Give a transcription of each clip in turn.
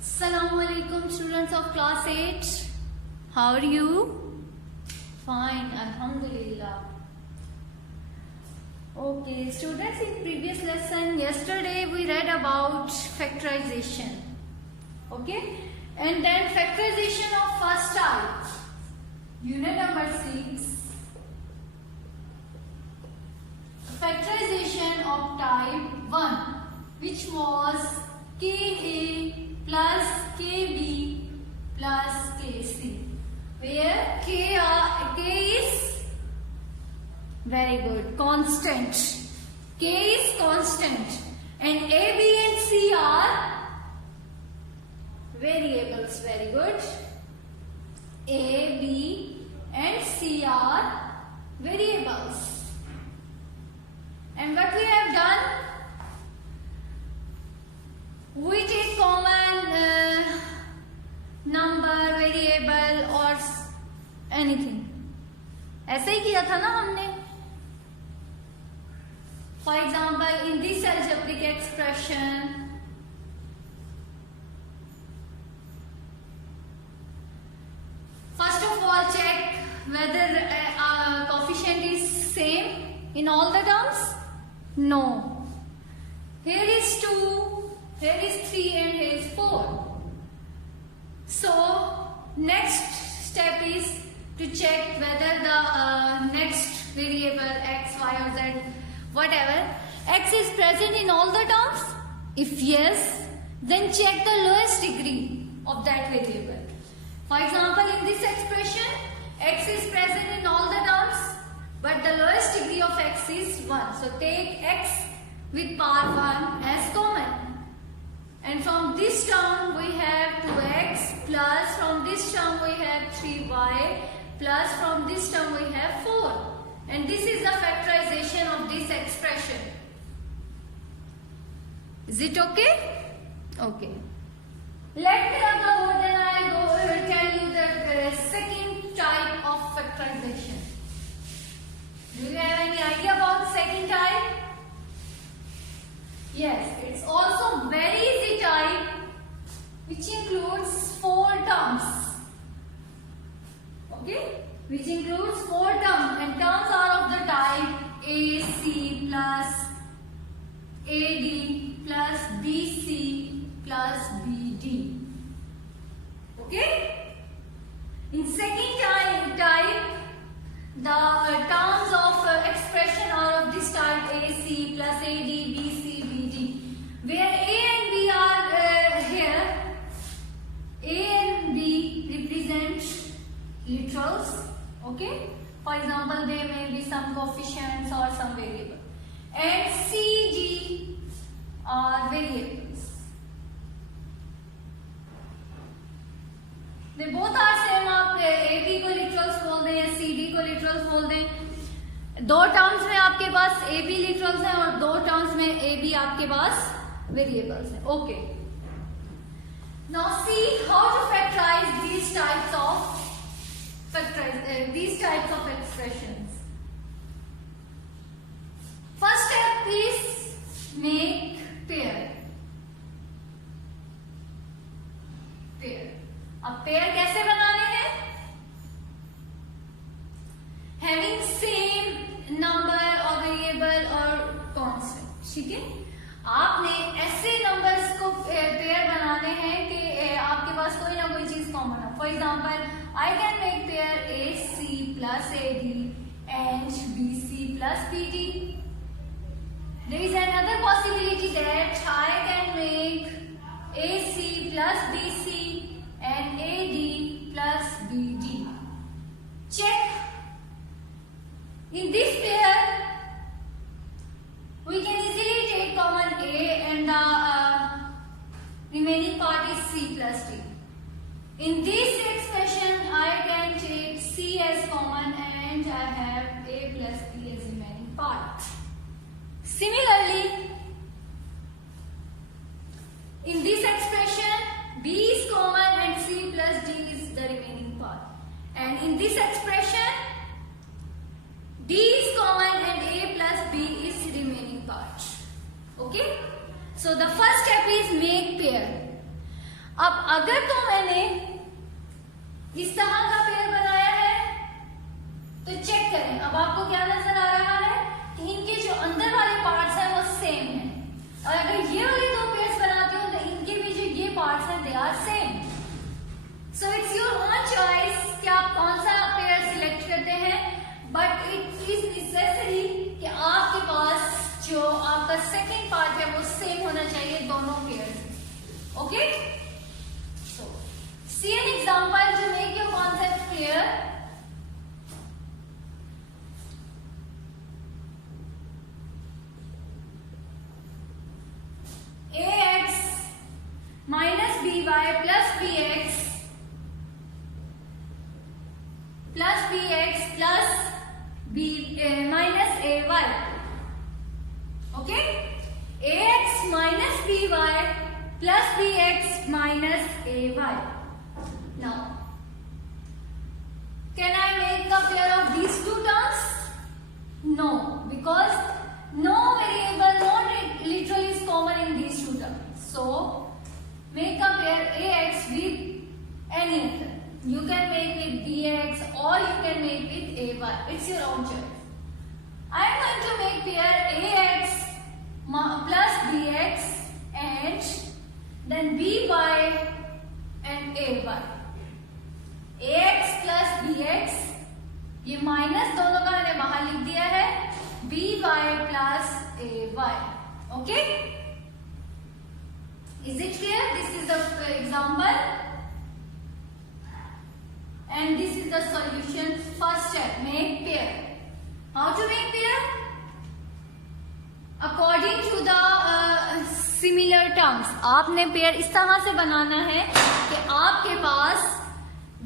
Assalamualaikum students of class 8. How are you? Fine, Alhamdulillah. Okay, students, in previous lesson yesterday we read about factorization. Okay, and then factorization of first type. Unit number 6. Factorization of type 1, which was Ka plus Kb plus Kc, where K is very good, constant. K is constant and A, B and C are variables. Very good. A, B and C are variables. And what we have done, we take common number, variable or anything. ऐसे ही किया था ना हमने. For example, in this algebraic expression, first of all check whether coefficient is same in all the terms. No. Here is 2, here is 3 and here is 4. So next step is to check whether the next variable x, y or z, whatever, x is present in all the terms. If yes, then check the lowest degree of that variable. For example, in this expression, x is present in all the terms, but the lowest degree of x is 1. So take x with power 1 as common. And from this term we have 2x, plus from this term we have 3y, plus from this term we have 4. And this is the factorization of this expression. Is it okay? Okay. Let me rub the board and I will tell you the second type of factorization. Do you have any idea about second type? Yes, it's also very easy type, which includes 4 terms. Okay? Which includes 4 terms, and terms are of the type AC plus AD plus BC plus BD. Okay? In second type, the terms of expression are of this type AC plus AD, BC, BD, where A and B are here. A and B represent literals. Okay? For example, there may be some coefficients or some variable. And C, D are variables. They both are same. आप A, B को literals बोल दें या C, D को literals बोल दें. 2 terms में आपके पास A, B literals हैं और 2 terms में A, B आपके पास variables हैं. Okay. Now see how to factorize these types of expressions. First step is make pair. अब पेयर कैसे बनाने हैं? Having same number or variable or constant. ठीक है? आपने ऐसे नंबर्स को पेयर बनाने हैं कि आपके पास कोई ना कोई चीज कॉमन हो. For example, I can make pair AC plus AD and BC plus BD. There is another possibility that I can make AC plus BC and AD plus BD. Check. In this pair, we can easily take common A and the remaining part is C plus D. In this expression, I can take C as common and I have A plus B as remaining part. Similarly, in this expression, B is common and C plus D is the remaining part. And in this expression, D is common and A plus B is remaining part. Okay? So the first step is make pair. अब अगर तो मैंने इस तरह का pair बनाया है तो चेक करें, अब आपको क्या नजर आ रहा है कि इनके जो अंदर वाले पार्ट्स हैं वो सेम है, और अगर ये वाले दो पेयर्स बनाती हूँ तो इनके भी जो ये पार्ट्स हैं they are same. So it's your own choice कि आप कौन सा पेयर सिलेक्ट करते हैं, बट इट इज नेसेसरी कि आपके पास जो आपका सेकेंड पार्ट है वो सेम होना चाहिए दोनों pair. Okay, so see an example to make your concept clear. ax minus by plus bx plus bx plus b minus ay. Okay, ax minus by plus bx minus ay. Now can I make a pair of these two terms? No, because no variable, no literal is common in these two terms. So make a pair ax with any other. You can make with bx or you can make with ay. It's your own choice. I am going to make pair ax plus bx and then by and ay. ax plus bx, ये minus दोनों का मैंने बाहर लिख दिया है, by plus ay. Okay, is it clear? This is the example and this is the solution. First step, make pair. How to make pair? According to the similar terms. आपने pair इस तरह से बनाना है कि आपके पास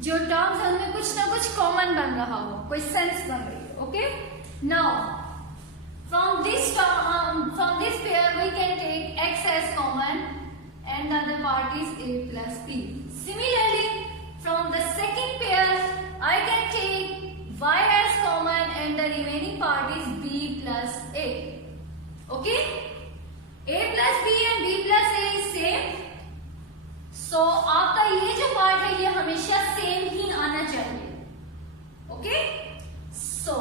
जो टर्म्स है उनमें कुछ ना कुछ कॉमन बन रहा हो, कोई सेंस बन रही है। Okay, now from this pair we can take x as common and the other part is a plus b. Similarly, from the second pair I can take y as common and the remaining part is b plus a. Okay, a plus b and b plus a is same. So आपका ये जो part है ये हमेशा same ही आना चाहिए। Okay, सो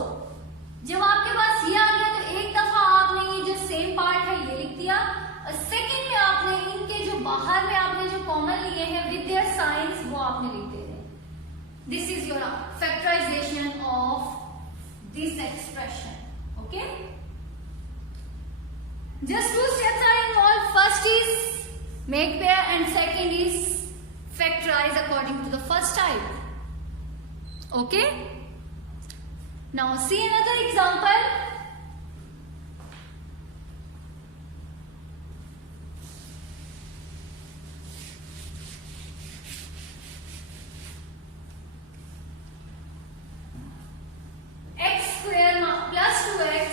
जब आपके पास ये आ गया तो एक दफा आपने ये जो सेम पार्ट है ये लिख दिया, और सेकंड में आपने इनके जो बाहर में आपने जो कॉमन लिए हैं विद देयर साइंस वो आपने लिख देने। This is your factorisation of this expression. Okay, just two steps are involve. First is make pair and second is factorize according to the first type. Okay, now see another example. X square plus 2x,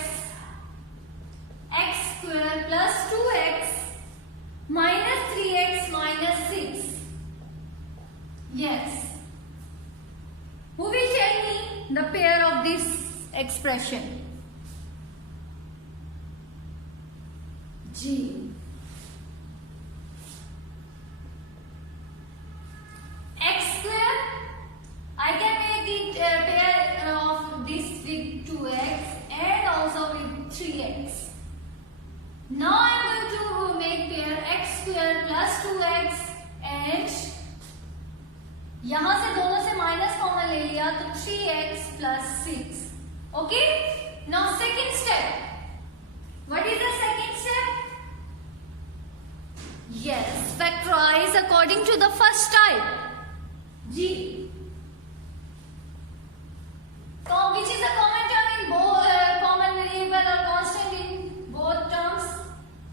x square plus 2x minus 3x minus 6. Yes. Who will tell me the pair of this expression? G. X square, I can make it a pair of this with 2x and also with 3x. Now I am going to make pair x square plus 2x and यहां से दोनों से minus common ले लिया तो 3x plus 6. Okay, now second step. What is the second step? Yes, factorize according to the first type. G. Which is a common term in both common variable or constant in both terms?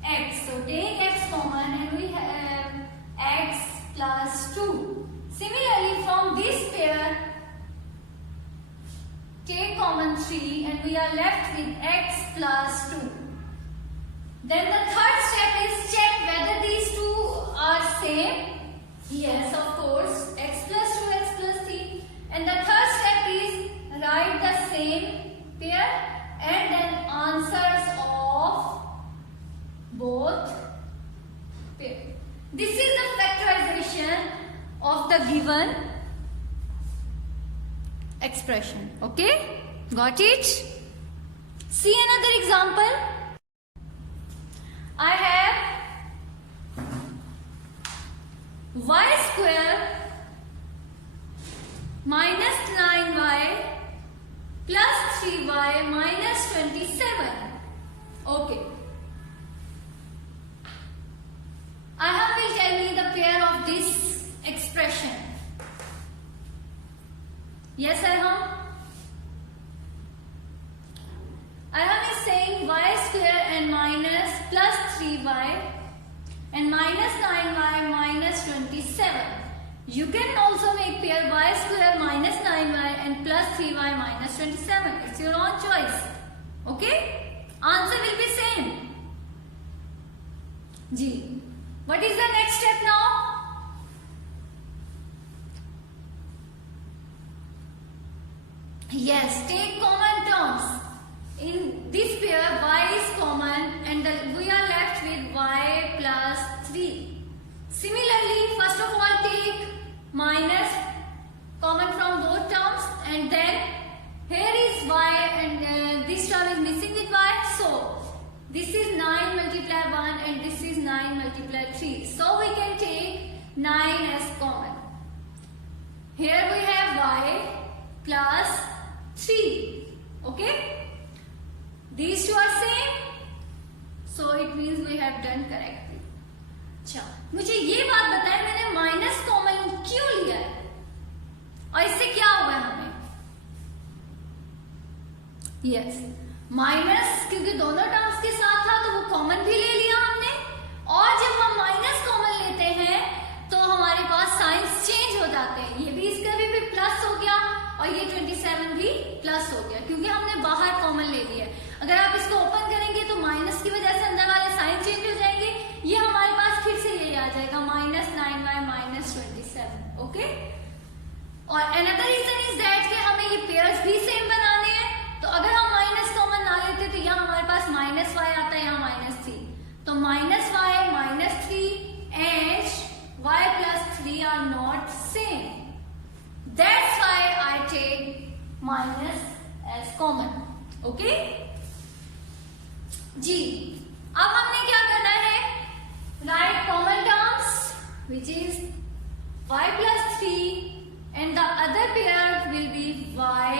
X. So take x common and we have x plus 2. Similarly, from this pair take common 3 and we are left with x plus 2. Then the third step is check whether these two are same. Yes, of course, x plus 2, x plus 3. And the third step is write the same pair and then answers of both pair. This is the factorization expression of the given expression. Okay, got it? See another example. I have y square minus 9y plus 3y minus 27. Okay. Aham will tell me the pair of this expression. Yes, Aham? Aham is saying y square and minus plus 3y and minus 9y minus 27. You can also make pair y square minus 9y and plus 3y minus 27. It's your own choice. Okay? Answer will be same. G. What is the next step now? Yes, take common terms. In this pair, y is common and we are left with y plus 3. Similarly, first of all take minus common from both terms and then here is y and this term is missing with y. So, this is 9 multiplied 1 and this is 9 multiplied 3. So, we can take 9 as common. Here we have y plus 3. Okay? These two are same. So, it means we have done correctly. अच्छा, मुझे ये बात बताएं मैंने minus common क्यों लिया है और इससे क्या होगा हमें? यस, माइनस क्योंकि दोनों टर्म्स के साथ था तो वो कॉमन भी ले लिया हमने और जब हम माइनस कॉमन लेते हैं तो हमारे पास साइंस चेंज हो जाते हैं. ये भी इसका भी प्लस हो गया और ये 27 भी प्लस हो गया क्योंकि हमने बाहर कॉमन ले लिया है. अगर आप इसको ओपन करेंगे तो माइनस की वजह से अंदर वाले साइन चेंज हो जाएंगे. ये हमारे पास फिर से यही आ जाएगा माइनस 9y माइनस 27. ओके, और अनदर रीजन इज दैट कि हमें ये पेयर्स भी सेम बनाने हैं. तो अगर हम माइनस कॉमन ना लेते तो यहाँ हमारे पास माइनस y आता है, यहाँ माइनस 3. तो minus y minus 3 and y plus 3 are not same. That's why I take minus as common. Okay? जी, अब हमने क्या करना है? Write common terms which is y plus 3 and the other pair will be y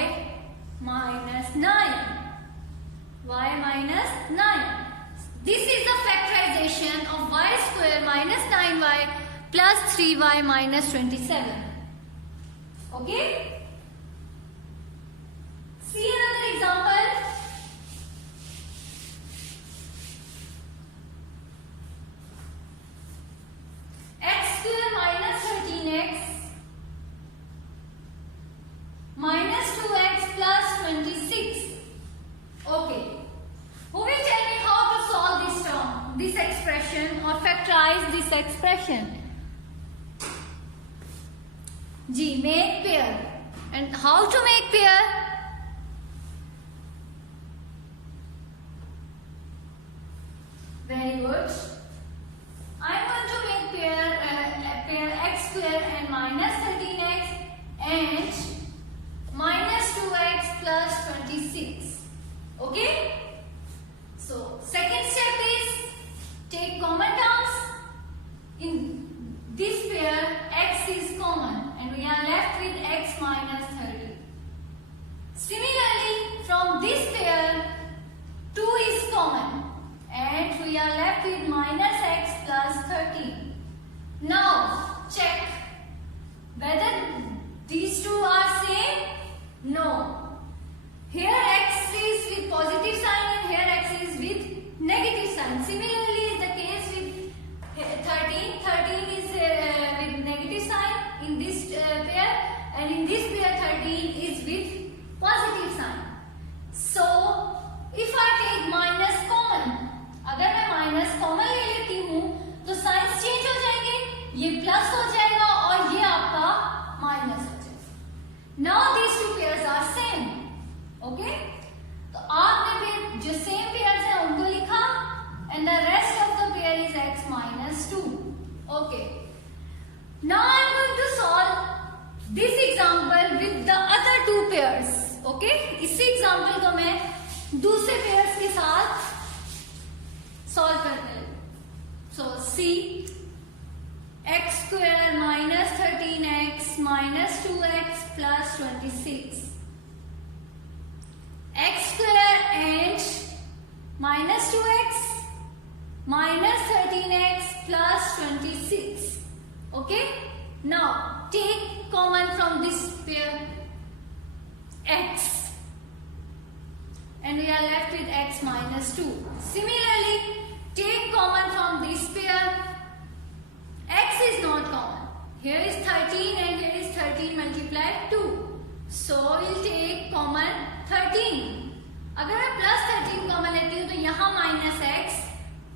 minus 9. Y minus 9. This is the factorization of y square minus 9y plus 3y minus 27. Okay? See another example. X square minus 13x minus 2x plus 26. Okay. Who will tell me how to solve this term, this expression or factorize this expression? G, make pair. And how to make pair? Very good. I am going to make pair x square and minus 13x and minus 2x plus 26. Okay? So, second step is take common terms. In this pair, x is common and we are left with x minus 30. Similarly, from this pair, 2 is common and we are left with minus x plus 13. Now, check whether these two are same. No. Here x is with positive sign and here x is with negative sign. Similarly is the case with 13. 13 is with negative sign in this pair and in this pair 13 is with positive sign. So Now I am going to solve this example with the other two pairs. Okay? इसी example को मैं दूसरे pairs के साथ solve करने लगी. So C x square minus 13x minus 2x plus 26. X square and minus 2x minus 13x plus 26. Okay? Now take common from this pair x and we are left with x minus 2. Similarly, take common from this pair. X is not common. Here is 13 and here is 13 multiplied 2. So we'll take common 13. अगर मैं plus 13 common लेती हूँ तो यहाँ minus x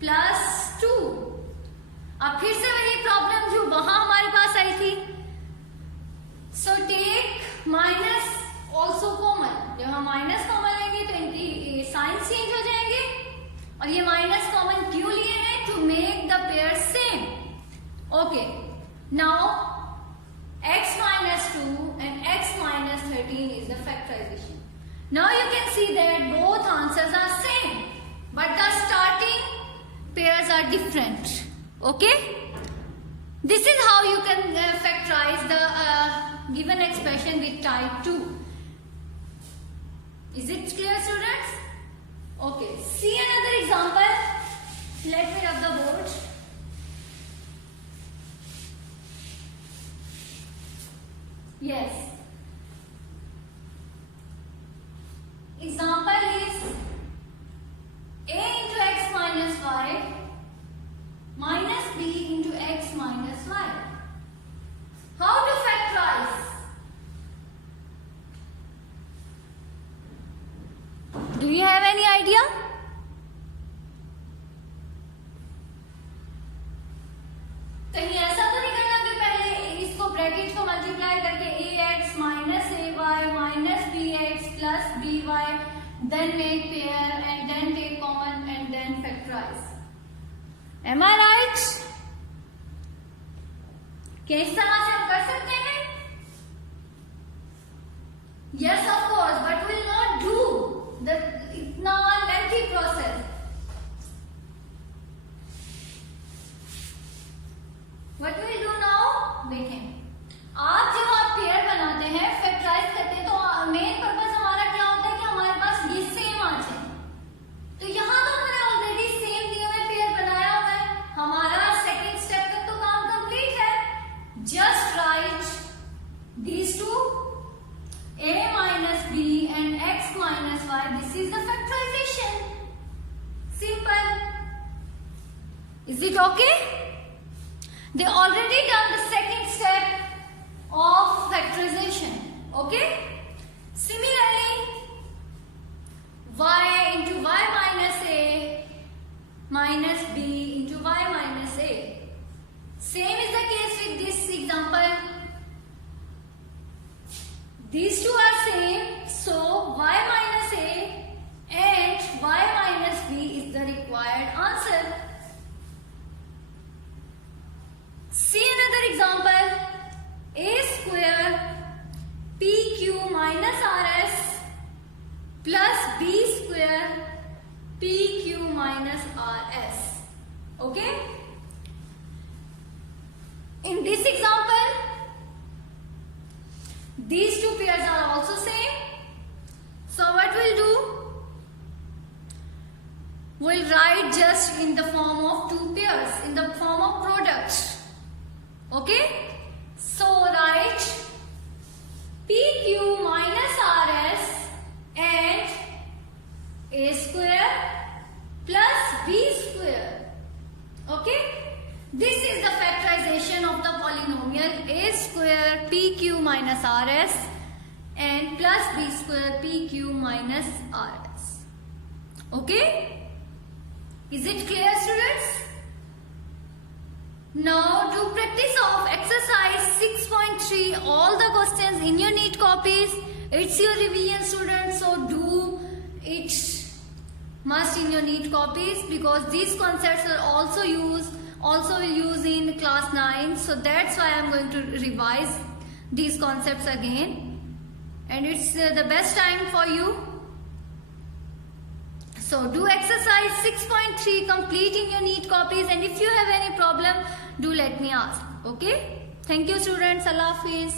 plus 2. अब फिर से वही प्रॉब्लम जो वहां हमारे पास आई थी. So take minus also common. जब हम minus कॉमन लेंगे तो इनकी साइंस चेंज हो जाएंगे. और ये माइनस कॉमन क्यों लिए हैं? To make the pair same. Okay, now x minus 2 and x minus 13 is the factorization. Now you can see that both answers are same, but the starting pairs are different. Okay, this is how you can factorize the given expression with type 2. Is it clear, students? Okay, see another example. Let me rub the board. Yes. Example is a into x minus y minus b into x minus y. How to factorize? Do you have any idea? कहीं ऐसा तो नहीं करना कि पहले इसको bracket को multiply करके ax minus ay minus bx plus by then make pair and then take common and then factorize. Am I right? क्या इस तरह से हम कर सकते हैं? Yes, of course, but we will not do the इतना lengthy process. What we will do now? देखें, आप जब आप पेयर बनाते हैं, फैक्टराइज करते हैं, तो मेन पर्पस हमारा क्या होता है कि हमारे पास ये सेम आ जाए. तो यहाँ तो हमने ऑलरेडी सेम दिए हुए पेयर बनाया हुआ है. हमारा सेकंड स्टेप तक तो काम कंप्लीट है. Just right these two, a minus b and x minus y. This is the factorization. Simple. Is it okay? They already done the second step of factorization. Okay? Similarly, y into y minus a minus b into y minus a. Same is the case with this example. These two are same, so y minus a and y minus b is the required answer. See another example. A square pq minus rs plus b square pq minus rs. Okay? In this example, these two pairs are also same. So what we'll do? We'll write just in the form of two pairs, in the form of products. Okay, so write PQ minus RS and A square plus B square. Okay, this is the factorization of the polynomial A square PQ minus RS and plus B square PQ minus RS. Okay, is it clear, students? Now to practice of exercise 6.3, all the questions in your neat copies. It's your revision, students, so do it must in your neat copies because these concepts are also used also will use in class 9. So that's why I'm going to revise these concepts again, and it's the best time for you. So do exercise 6.3, completing your NEET copies, and if you have any problem, do let me ask. Okay? Thank you students. Allah Hafiz.